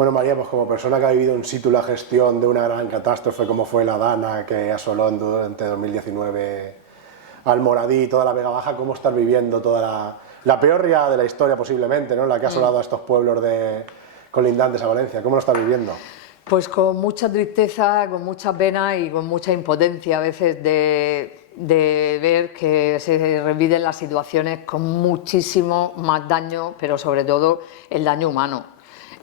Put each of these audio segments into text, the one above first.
Bueno, María, pues como persona que ha vivido in situ la gestión de una gran catástrofe como fue la Dana, que asoló durante 2019 Almoradí y toda la Vega Baja, ¿cómo estás viviendo toda la peor riada de la historia posiblemente, ¿no? La que ha asolado a estos pueblos colindantes a Valencia? ¿Cómo lo estás viviendo? Pues con mucha tristeza, con mucha pena y con mucha impotencia a veces de ver que se repiten las situaciones con muchísimo más daño, pero sobre todo el daño humano.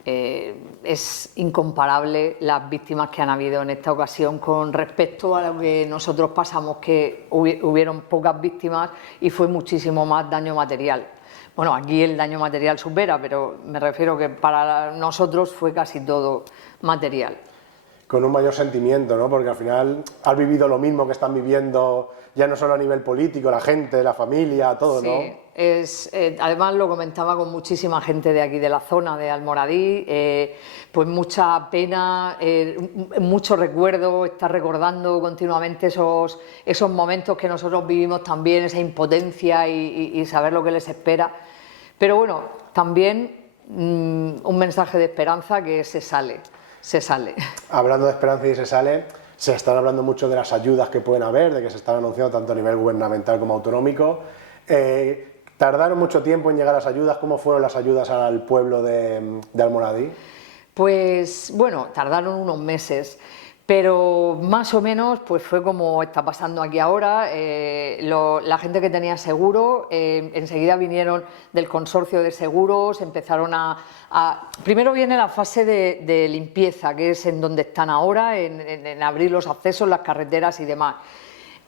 Es incomparable las víctimas que han habido en esta ocasión con respecto a lo que nosotros pasamos, que hubieron pocas víctimas y fue muchísimo más daño material. Bueno, aquí el daño material supera, pero me refiero que para nosotros fue casi todo material. Con un mayor sentimiento, ¿no? Porque al final has vivido lo mismo que están viviendo, ya no solo a nivel político, la gente, la familia, todo, ¿no? Sí, además lo comentaba con muchísima gente de aquí, de la zona de Almoradí, pues mucha pena, mucho recuerdo, estar recordando continuamente esos momentos que nosotros vivimos también, esa impotencia y saber lo que les espera. Pero bueno, también un mensaje de esperanza que se sale. Hablando de esperanza y se sale, se están hablando mucho de las ayudas que pueden haber, de que se están anunciando tanto a nivel gubernamental como autonómico. ¿Tardaron mucho tiempo en llegar las ayudas? ¿Cómo fueron las ayudas al pueblo de Almoradí? Pues bueno, tardaron unos meses, pero más o menos pues fue como está pasando aquí ahora. La gente que tenía seguro, enseguida vinieron del consorcio de seguros, empezaron primero viene la fase de limpieza, que es en donde están ahora, en abrir los accesos, las carreteras y demás,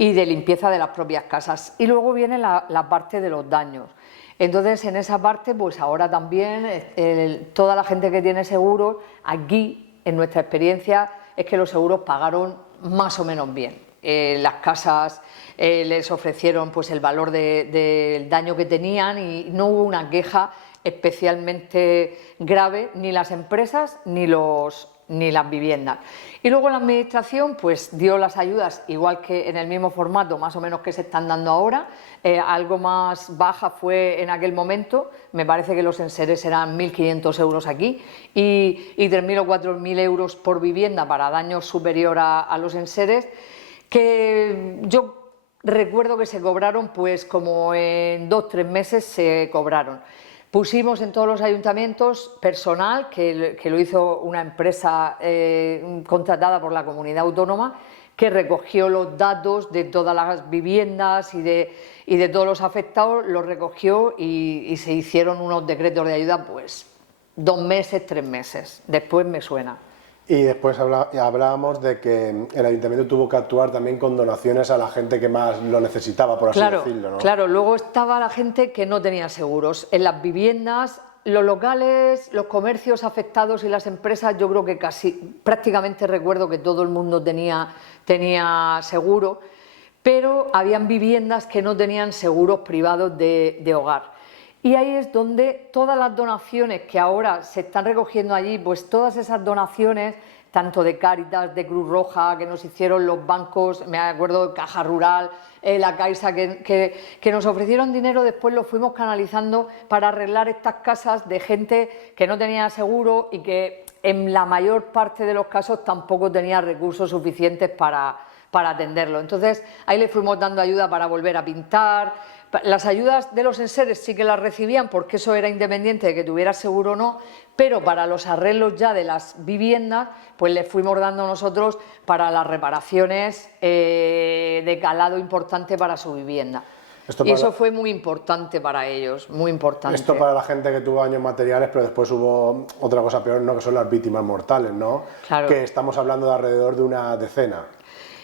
y de limpieza de las propias casas. Y luego viene la parte de los daños. Entonces, en esa parte, pues ahora también toda la gente que tiene seguros, aquí, en nuestra experiencia, es que los seguros pagaron más o menos bien. Las casas les ofrecieron pues el valor del daño que tenían y no hubo una queja especialmente grave, ni las empresas ni las viviendas. Y luego la administración pues dio las ayudas igual que en el mismo formato más o menos que se están dando ahora. Algo más baja fue en aquel momento, me parece que los enseres eran 1.500 euros aquí y 3.000 o 4.000 euros por vivienda para daños superior a los enseres, que yo recuerdo que se cobraron pues como en 2 o 3 meses se cobraron. Pusimos en todos los ayuntamientos personal, que lo hizo una empresa contratada por la comunidad autónoma, que recogió los datos de todas las viviendas y de todos los afectados, los recogió y se hicieron unos decretos de ayuda, pues 2 meses, 3 meses, después me suena. Y después hablábamos de que el ayuntamiento tuvo que actuar también con donaciones a la gente que más lo necesitaba, por así decirlo, ¿no? Claro, luego estaba la gente que no tenía seguros. En las viviendas, los locales, los comercios afectados y las empresas, yo creo que prácticamente recuerdo que todo el mundo tenía seguro, pero habían viviendas que no tenían seguros privados de hogar. Y ahí es donde todas las donaciones que ahora se están recogiendo allí, pues todas esas donaciones, tanto de Cáritas, de Cruz Roja, que nos hicieron los bancos, me acuerdo de Caja Rural, la Caixa, que nos ofrecieron dinero, después lo fuimos canalizando para arreglar estas casas de gente que no tenía seguro y que en la mayor parte de los casos tampoco tenía recursos suficientes para atenderlo. Entonces ahí le fuimos dando ayuda para volver a pintar. Las ayudas de los enseres sí que las recibían porque eso era independiente de que tuviera seguro o no, pero para los arreglos ya de las viviendas pues les fuimos dando nosotros para las reparaciones de calado importante para su vivienda. Y eso fue muy importante para ellos, muy importante. Esto para la gente que tuvo daños materiales, pero después hubo otra cosa peor, ¿no? Que son las víctimas mortales, ¿no? Claro. Que estamos hablando de alrededor de una decena.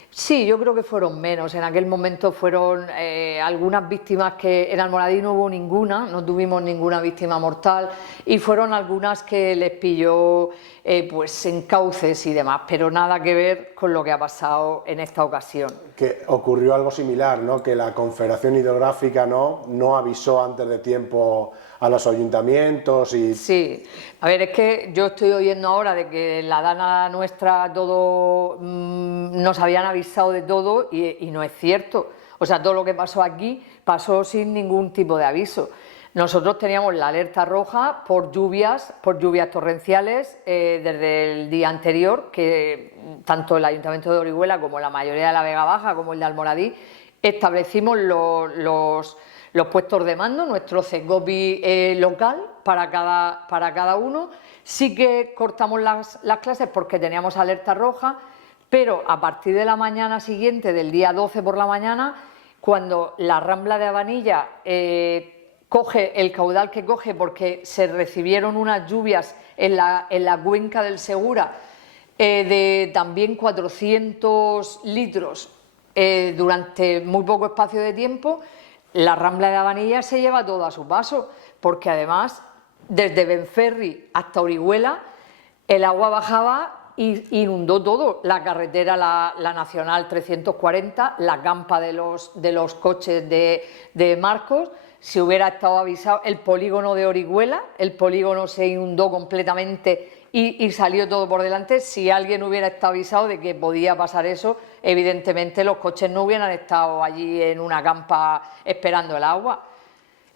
Sí, yo creo que fueron menos. En aquel momento fueron algunas víctimas que en Almoradí no hubo ninguna, no tuvimos ninguna víctima mortal y fueron algunas que les pilló pues en cauces y demás, pero nada que ver con lo que ha pasado en esta ocasión. Que ocurrió algo similar, ¿no? Que la Confederación Hidrográfica no avisó antes de tiempo a los ayuntamientos y... Sí, a ver, es que yo estoy oyendo ahora de que en la Dana nuestra todo nos habían avisado de todo y no es cierto. O sea, todo lo que pasó aquí pasó sin ningún tipo de aviso. nosotros teníamos la alerta roja por lluvias torrenciales desde el día anterior, que tanto el Ayuntamiento de Orihuela como la mayoría de la Vega Baja, como el de Almoradí, establecimos los puestos de mando, nuestro CESGOPI local para cada uno. Sí que cortamos las clases porque teníamos alerta roja, pero a partir de la mañana siguiente, del día 12 por la mañana, cuando la Rambla de Abanilla coge el caudal que coge, porque se recibieron unas lluvias en la cuenca del Segura de también 400 litros durante muy poco espacio de tiempo, la Rambla de Abanilla se lleva todo a su paso, porque además desde Benferri hasta Orihuela el agua bajaba e inundó todo, la carretera, la Nacional 340, la campa de los coches de Marcos. Si hubiera estado avisado, el polígono de Orihuela, el polígono se inundó completamente y salió todo por delante. Si alguien hubiera estado avisado de que podía pasar eso, evidentemente los coches no hubieran estado allí en una campa esperando el agua.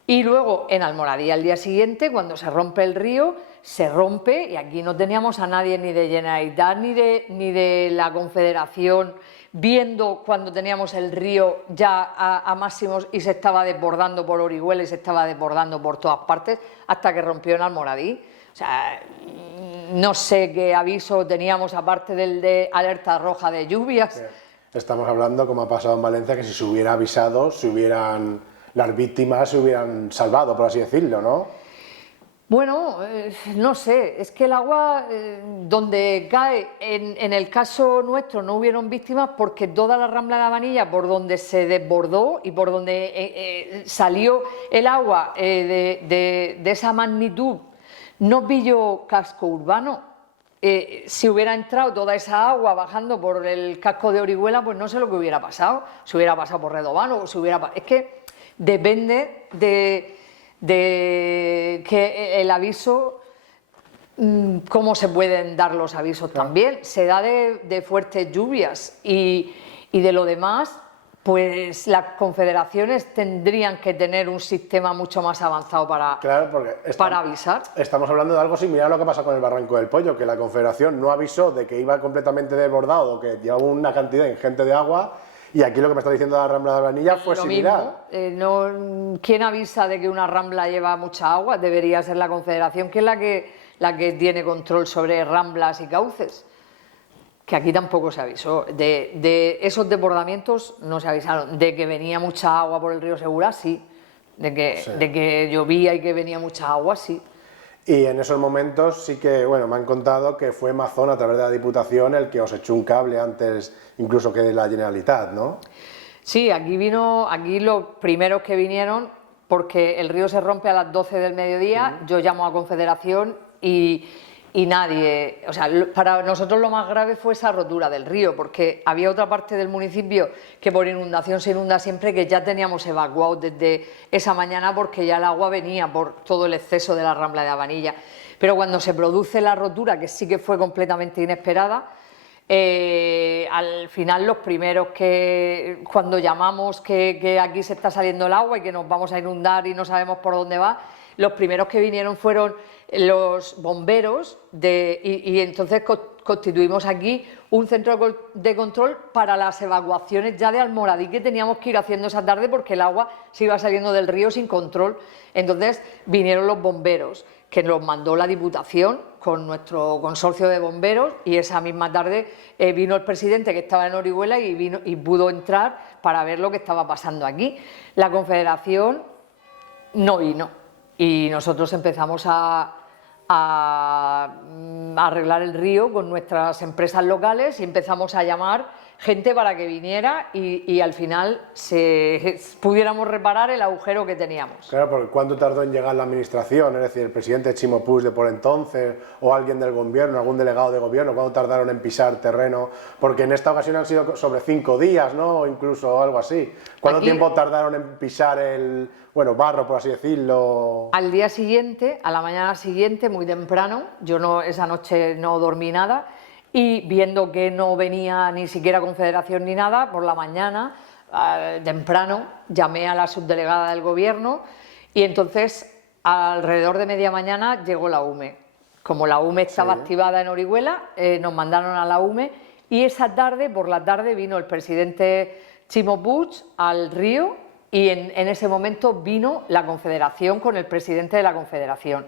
Y luego en Almoradí al día siguiente, cuando se rompe el río, se rompe, y aquí no teníamos a nadie ni de Generalitat ni de la Confederación viendo cuando teníamos el río ya a máximos y se estaba desbordando por Orihuela y se estaba desbordando por todas partes, hasta que rompió en Almoradí. O sea, no sé qué aviso teníamos aparte del de alerta roja de lluvias. Estamos hablando, como ha pasado en Valencia, que si se hubiera avisado, las víctimas se hubieran salvado, por así decirlo, ¿no? Bueno, no sé, es que el agua donde cae, en el caso nuestro no hubieron víctimas porque toda la Rambla de Abanilla, por donde se desbordó y por donde salió el agua de esa magnitud, no pilló casco urbano. Si hubiera entrado toda esa agua bajando por el casco de Orihuela, pues no sé lo que hubiera pasado. Si hubiera pasado por Redovano, es que depende de que el aviso, cómo se pueden dar los avisos también. Se da de fuertes lluvias y de lo demás, pues las confederaciones tendrían que tener un sistema mucho más avanzado para avisar. Estamos hablando de algo similar a lo que pasa con el Barranco del Pollo, que la confederación no avisó de que iba completamente desbordado, que llevaba una cantidad ingente de agua. Y aquí lo que me está diciendo la Rambla de Abanilla fue similar. ¿Quién avisa de que una rambla lleva mucha agua? Debería ser la Confederación, que es la que tiene control sobre ramblas y cauces. Que aquí tampoco se avisó. De esos desbordamientos no se avisaron. De que venía mucha agua por el río Segura, sí. De que llovía y que venía mucha agua, sí. Y en esos momentos sí que, bueno, me han contado que fue Mazón, a través de la Diputación, el que os echó un cable antes incluso que la Generalitat, ¿no? Sí, aquí los primeros que vinieron, porque el río se rompe a las 12 del mediodía, yo llamo a Confederación y nadie, o sea, para nosotros lo más grave fue esa rotura del río, porque había otra parte del municipio que por inundación se inunda siempre, que ya teníamos evacuados desde esa mañana porque ya el agua venía por todo el exceso de la Rambla de Abanilla. Pero cuando se produce la rotura, que sí que fue completamente inesperada, al final los primeros que, cuando llamamos que aquí se está saliendo el agua y que nos vamos a inundar y no sabemos por dónde va, los primeros que vinieron fueron los bomberos y entonces constituimos aquí un centro de control para las evacuaciones ya de Almoradí que teníamos que ir haciendo esa tarde porque el agua se iba saliendo del río sin control. Entonces vinieron los bomberos, que nos mandó la Diputación con nuestro consorcio de bomberos, y esa misma tarde vino el presidente, que estaba en Orihuela, y pudo entrar para ver lo que estaba pasando aquí. La Confederación no vino y nosotros empezamos a arreglar el río con nuestras empresas locales y empezamos a llamar gente para que viniera y al final pudiéramos reparar el agujero que teníamos. Claro, porque ¿cuánto tardó en llegar la administración? Es decir, el presidente Chimo Puig de por entonces, o alguien del gobierno, algún delegado de gobierno, ¿cuánto tardaron en pisar terreno? Porque en esta ocasión han sido sobre 5 días, ¿no? O incluso algo así. ¿Cuánto tiempo tardaron en pisar el barro, por así decirlo? Al día siguiente, a la mañana siguiente, muy temprano, yo esa noche no dormí nada, y viendo que no venía ni siquiera Confederación ni nada, por la mañana, temprano, llamé a la subdelegada del Gobierno Y entonces, alrededor de media mañana, llegó la UME. Como la UME estaba activada en Orihuela, nos mandaron a la UME y esa tarde, por la tarde, vino el presidente Chimo Puig al río y en ese momento vino la Confederación con el presidente de la Confederación.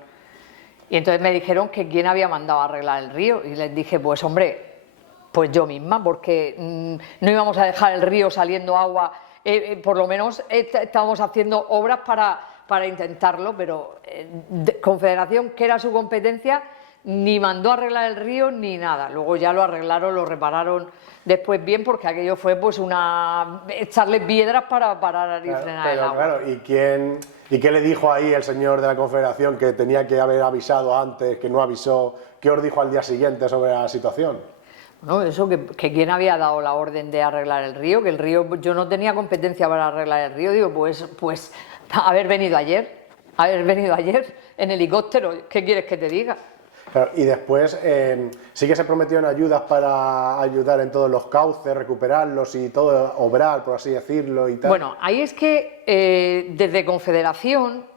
Y entonces me dijeron que quién había mandado a arreglar el río y les dije, pues hombre, pues yo misma, porque no íbamos a dejar el río saliendo agua, por lo menos estábamos haciendo obras para intentarlo, pero Confederación, que era su competencia, ni mandó a arreglar el río ni nada. Luego ya lo arreglaron, lo repararon después bien, porque aquello fue pues echarle piedras para parar y frenar el agua. Claro, ¿y qué le dijo ahí el señor de la Confederación que tenía que haber avisado antes, que no avisó? ¿Qué os dijo al día siguiente sobre la situación? No, eso, que quién había dado la orden de arreglar el río, que el río, yo no tenía competencia para arreglar el río, digo, pues haber venido ayer en helicóptero, ¿qué quieres que te diga? Claro, y después sí que se prometieron ayudas para ayudar en todos los cauces, recuperarlos y todo, obrar, por así decirlo y tal. Bueno, ahí es que desde Confederación,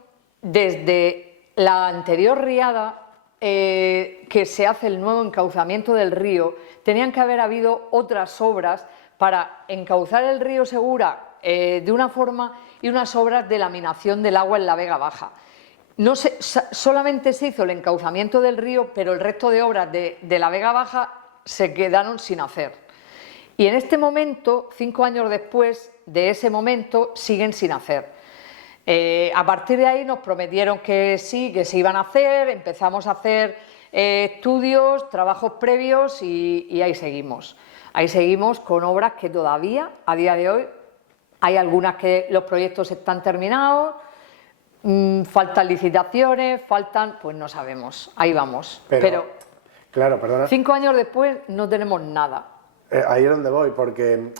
desde la anterior riada, que se hace el nuevo encauzamiento del río, tenían que haber habido otras obras para encauzar el río Segura de una forma y unas obras de laminación del agua en la Vega Baja. Solamente se hizo el encauzamiento del río, pero el resto de obras de la Vega Baja se quedaron sin hacer. Y en este momento, 5 años después de ese momento, siguen sin hacer. A partir de ahí nos prometieron que sí, que se iban a hacer, empezamos a hacer estudios, trabajos previos y ahí seguimos. Ahí seguimos con obras que todavía, a día de hoy, hay algunas que los proyectos están terminados, faltan licitaciones, pues no sabemos, ahí vamos. Pero claro, perdona. 5 años después no tenemos nada. Ahí es donde voy, porque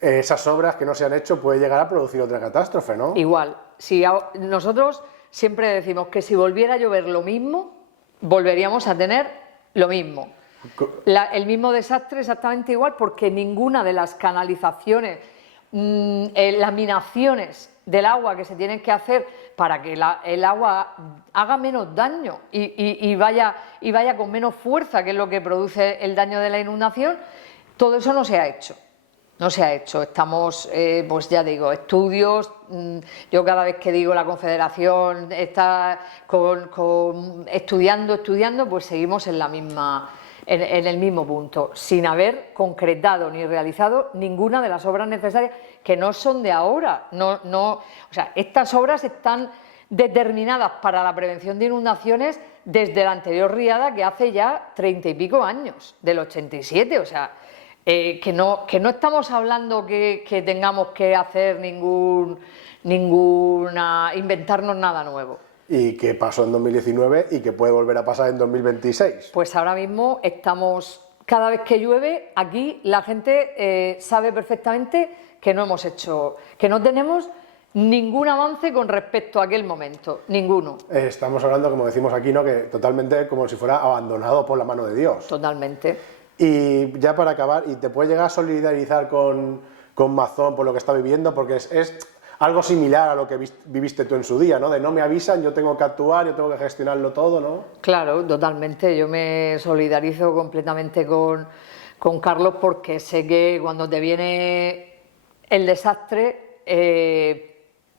esas obras que no se han hecho puede llegar a producir otra catástrofe, ¿no? Igual, si nosotros siempre decimos que si volviera a llover lo mismo, volveríamos a tener lo mismo. El mismo desastre exactamente igual, porque ninguna de las canalizaciones, laminaciones del agua que se tienen que hacer para que el agua haga menos daño y vaya con menos fuerza, que es lo que produce el daño de la inundación, todo eso no se ha hecho. No se ha hecho. Estamos, pues ya digo, estudios. Yo cada vez que digo la Confederación está estudiando, pues seguimos en el mismo punto, sin haber concretado ni realizado ninguna de las obras necesarias, que no son de ahora. O sea, estas obras están determinadas para la prevención de inundaciones desde la anterior riada, que hace ya 30 y pico años, del 87, o sea, que no estamos hablando que tengamos que hacer inventarnos nada nuevo. ¿Y qué pasó en 2019 y qué puede volver a pasar en 2026? Pues ahora mismo cada vez que llueve, aquí la gente sabe perfectamente que no tenemos ningún avance con respecto a aquel momento, ninguno. Estamos hablando, como decimos aquí, ¿no?, que totalmente como si fuera abandonado por la mano de Dios. Totalmente. Y ya para acabar, ¿y te puedes llegar a solidarizar con Mazón por lo que está viviendo? Porque es algo similar a lo que viviste tú en su día, ¿no? De no me avisan, yo tengo que actuar, yo tengo que gestionarlo todo, ¿no? Claro, totalmente. Yo me solidarizo completamente con Carlos, porque sé que cuando te viene el desastre,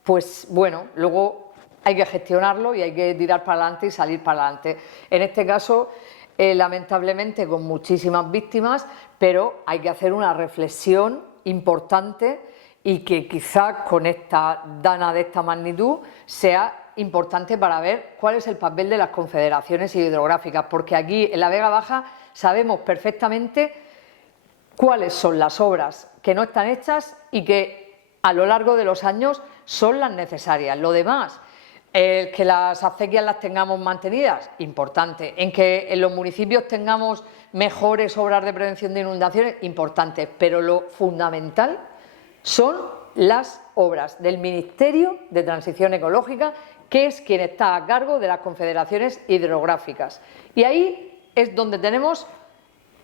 pues bueno, luego hay que gestionarlo y hay que tirar para adelante y salir para adelante. En este caso, lamentablemente con muchísimas víctimas, pero hay que hacer una reflexión importante y que quizá con esta dana de esta magnitud sea importante para ver cuál es el papel de las confederaciones hidrográficas, porque aquí en la Vega Baja sabemos perfectamente cuáles son las obras que no están hechas y que a lo largo de los años son las necesarias. Lo demás, que las acequias las tengamos mantenidas, importante. En que en los municipios tengamos mejores obras de prevención de inundaciones, importante. Pero lo fundamental son las obras del Ministerio de Transición Ecológica, que es quien está a cargo de las confederaciones hidrográficas. Y ahí es donde tenemos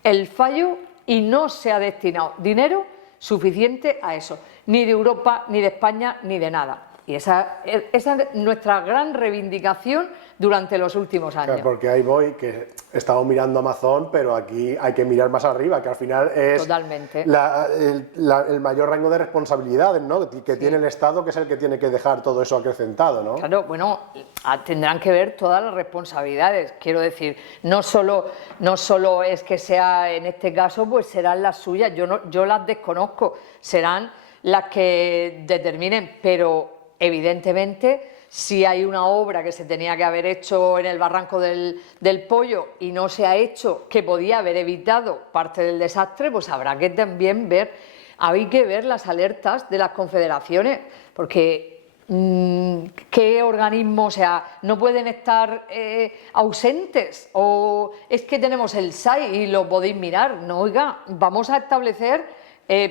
el fallo y no se ha destinado dinero suficiente a eso, ni de Europa, ni de España, ni de nada. Y esa es nuestra gran reivindicación durante los últimos años. Claro, porque ahí voy, que estamos mirando Amazon, pero aquí hay que mirar más arriba, que al final es Totalmente. el mayor rango de responsabilidades, ¿no?, que tiene el Estado, que es el que tiene que dejar todo eso acrecentado, ¿no? Claro, bueno, tendrán que ver todas las responsabilidades. Quiero decir, no solo es que sea en este caso, pues serán las suyas. Yo las desconozco, serán las que determinen, pero evidentemente, si hay una obra que se tenía que haber hecho en el barranco del Pollo y no se ha hecho, que podía haber evitado parte del desastre, pues habrá que también hay que ver las alertas de las confederaciones, porque ¿qué organismos? O sea, no pueden estar ausentes, o es que tenemos el SAI y lo podéis mirar. No, oiga, vamos a establecer,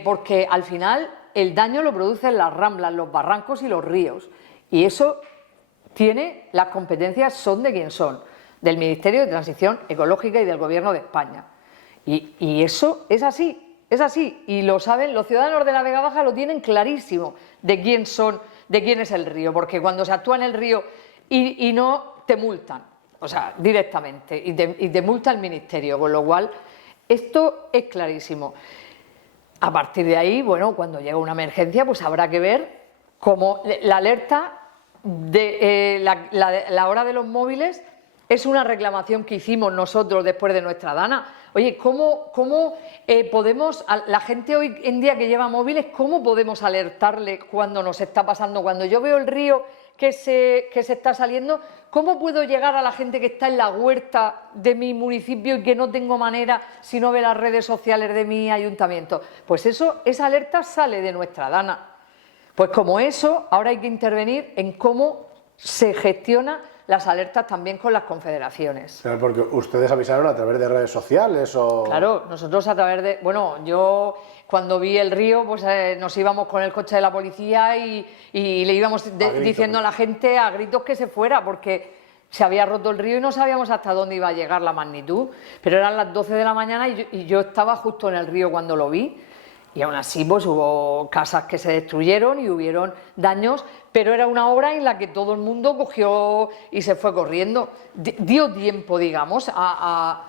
porque al final el daño lo producen las ramblas, los barrancos y los ríos, y eso las competencias son de quien son, del Ministerio de Transición Ecológica y del Gobierno de España, y eso es así, y lo saben los ciudadanos de la Vega Baja, lo tienen clarísimo de quién es el río, porque cuando se actúa en el río y no, te multan, o sea, directamente, y te multa el Ministerio, con lo cual esto es clarísimo. A partir de ahí, bueno, cuando llega una emergencia, pues habrá que ver cómo la alerta de la hora de los móviles es una reclamación que hicimos nosotros después de nuestra Dana. Oye, ¿cómo podemos, la gente hoy en día que lleva móviles, cómo podemos alertarle cuando nos está pasando? Cuando yo veo el río que se está saliendo, ¿cómo puedo llegar a la gente que está en la huerta de mi municipio y que no tengo manera si no ve las redes sociales de mi ayuntamiento? Pues esa alerta sale de nuestra Dana. Pues como eso, ahora hay que intervenir en cómo se gestiona las alertas también con las confederaciones. Claro, porque ustedes avisaron a través de redes sociales o... Claro, nosotros a través de... Bueno, yo cuando vi el río, pues nos íbamos con el coche de la policía y le íbamos diciendo a la gente a gritos que se fuera, porque se había roto el río y no sabíamos hasta dónde iba a llegar la magnitud. Pero eran las 12 de la mañana y yo estaba justo en el río cuando lo vi. Y aún así pues hubo casas que se destruyeron y hubieron daños, pero era una obra en la que todo el mundo cogió y se fue corriendo. Dio tiempo, digamos, a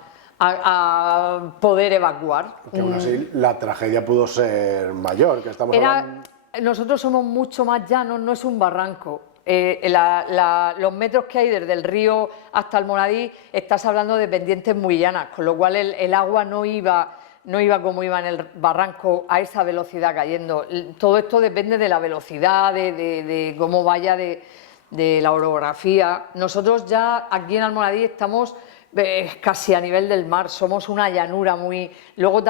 poder evacuar. Que aún así la tragedia pudo ser mayor, que estamos hablando... Nosotros somos mucho más llanos, no es un barranco. Los metros que hay desde el río hasta Almoradí, estás hablando de pendientes muy llanas, con lo cual el agua no iba como iba en el barranco a esa velocidad cayendo. Todo esto depende de la velocidad, de cómo vaya, de la orografía. Nosotros ya aquí en Almoradí estamos casi a nivel del mar, somos una llanura muy... Luego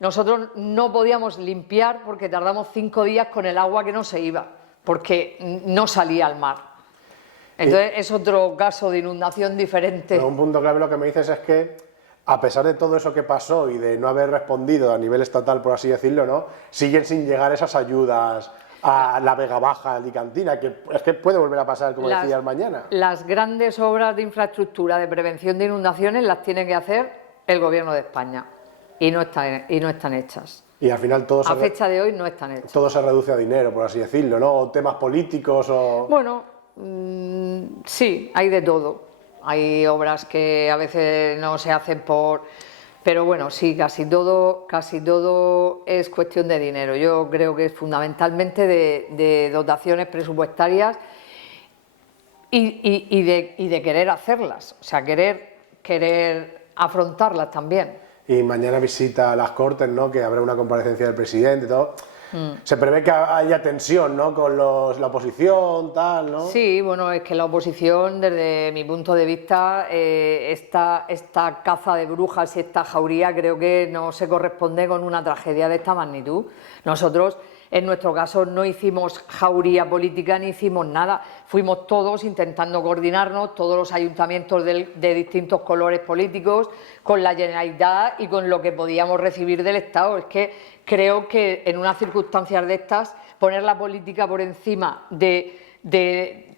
nosotros no podíamos limpiar porque tardamos 5 días con el agua que no se iba, porque no salía al mar. Entonces es otro caso de inundación diferente. Pero un punto clave lo que me dices es que a pesar de todo eso que pasó y de no haber respondido a nivel estatal, por así decirlo, ¿no?, siguen sin llegar esas ayudas a la Vega Baja alicantina, que es que puede volver a pasar, como decías, mañana. Las grandes obras de infraestructura de prevención de inundaciones las tiene que hacer el Gobierno de España y no están hechas. Y al final a fecha de hoy no están hechas. Todo se reduce a dinero, por así decirlo, ¿no? O temas políticos o... Bueno, sí, hay de todo. Hay obras que a veces no se hacen pero bueno, sí, casi todo es cuestión de dinero. Yo creo que es fundamentalmente de dotaciones presupuestarias y de querer hacerlas, o sea, querer afrontarlas también. Y mañana visita a las Cortes, ¿no?, que habrá una comparecencia del presidente y todo. Se prevé que haya tensión, ¿no?, con la oposición, tal, ¿no? Sí, bueno, es que la oposición, desde mi punto de vista, esta caza de brujas y esta jauría creo que no se corresponde con una tragedia de esta magnitud. Nosotros, en nuestro caso, no hicimos jauría política ni hicimos nada. Fuimos todos intentando coordinarnos, todos los ayuntamientos de distintos colores políticos, con la Generalitat y con lo que podíamos recibir del Estado. Es que creo que en unas circunstancias de estas, poner la política por encima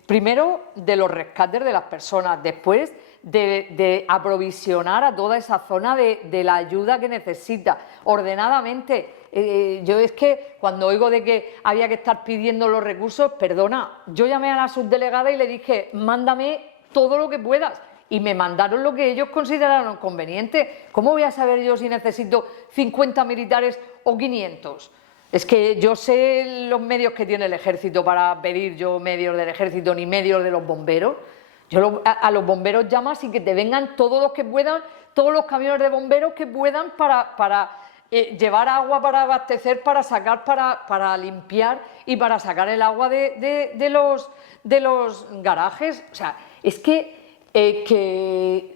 primero de los rescates de las personas, después de aprovisionar a toda esa zona de la ayuda que necesita, ordenadamente. Yo es que cuando oigo de que había que estar pidiendo los recursos, perdona, yo llamé a la subdelegada y le dije, mándame todo lo que puedas. Y me mandaron lo que ellos consideraron conveniente. ¿Cómo voy a saber yo si necesito 50 militares o 500? Es que yo sé los medios que tiene el ejército para pedir yo medios del ejército ni medios de los bomberos. Yo a los bomberos llamo así que te vengan todos los que puedan, todos los camiones de bomberos que puedan para llevar agua, para abastecer, para sacar, para limpiar y para sacar el agua de los garajes. O sea, es que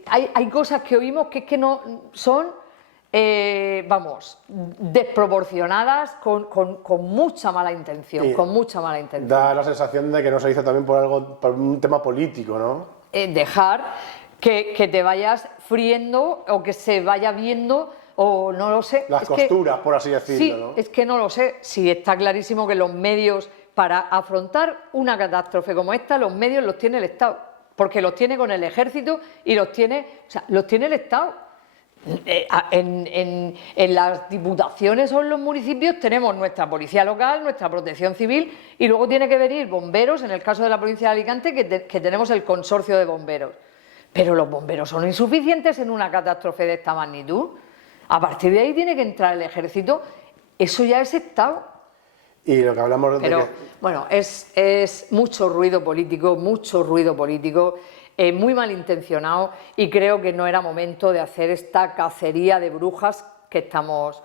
hay cosas que oímos que es que no son, vamos, desproporcionadas, con mucha mala intención, con mucha mala intención. Da la sensación de que no se hizo también por un tema político, ¿no? Dejar que te vayas friendo o que se vaya viendo, o no lo sé. Las costuras, por así decirlo, sí, ¿no? es que no lo sé. Sí, está clarísimo que los medios para afrontar una catástrofe como esta, los medios los tiene el Estado, porque los tiene con el ejército y los tiene el Estado. En las diputaciones o en los municipios tenemos nuestra policía local, nuestra protección civil, y luego tiene que venir bomberos, en el caso de la provincia de Alicante, que tenemos el consorcio de bomberos. Pero los bomberos son insuficientes en una catástrofe de esta magnitud. A partir de ahí tiene que entrar el ejército. Eso ya es Estado. Y lo que hablamos Pero, de que... bueno, es mucho ruido político, muy malintencionado, y creo que no era momento de hacer esta cacería de brujas que estamos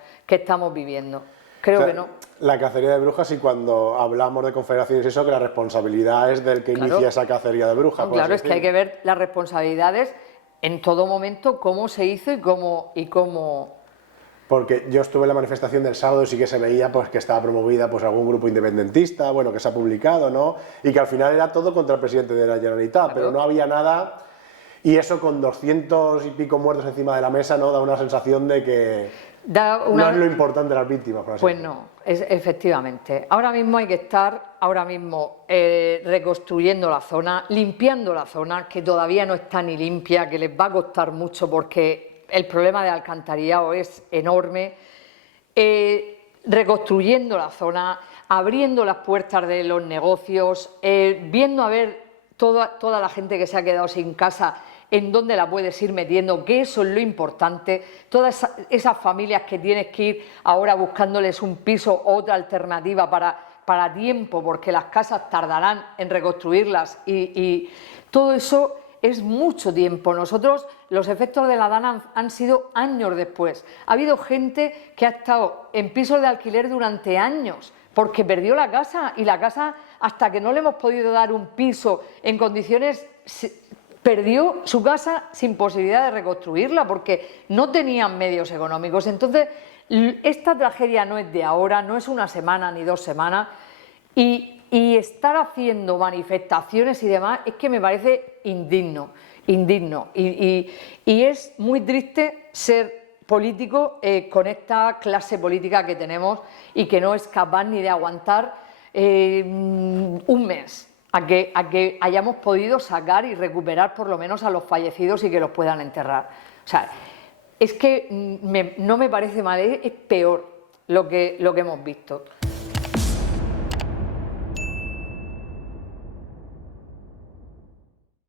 viviendo. Creo que no. La cacería de brujas, y cuando hablamos de confederaciones y eso, que la responsabilidad es del que inicia esa cacería de brujas. No, claro, es que hay que ver las responsabilidades en todo momento, cómo se hizo y cómo... Porque yo estuve en la manifestación del sábado y sí que se veía pues, que estaba promovida pues, algún grupo independentista, bueno, que se ha publicado, ¿no? Y que al final era todo contra el presidente de la Generalitat, claro. Pero no había nada, y eso con 200 y pico muertos encima de la mesa, ¿no? Da una sensación de que no es lo importante de las víctimas, por así decirlo. Pues no, efectivamente. Ahora mismo hay que estar, reconstruyendo la zona, limpiando la zona, que todavía no está ni limpia, que les va a costar mucho porque el problema de alcantarillado es enorme, reconstruyendo la zona, abriendo las puertas de los negocios, viendo a ver toda la gente que se ha quedado sin casa, en dónde la puedes ir metiendo, que eso es lo importante, todas esas familias que tienes que ir ahora buscándoles un piso, otra alternativa para tiempo, porque las casas tardarán en reconstruirlas, y todo eso es mucho tiempo. Nosotros, los efectos de la DANA han sido años después. Ha habido gente que ha estado en pisos de alquiler durante años porque perdió la casa, y la casa, hasta que no le hemos podido dar un piso en condiciones, perdió su casa sin posibilidad de reconstruirla porque no tenían medios económicos. Entonces, esta tragedia no es de ahora, no es una semana ni 2 semanas, y estar haciendo manifestaciones y demás es que me parece indigno. Y es muy triste ser político con esta clase política que tenemos y que no es capaz ni de aguantar un mes a que hayamos podido sacar y recuperar por lo menos a los fallecidos y que los puedan enterrar. O sea, es que no me parece mal, es peor lo que hemos visto.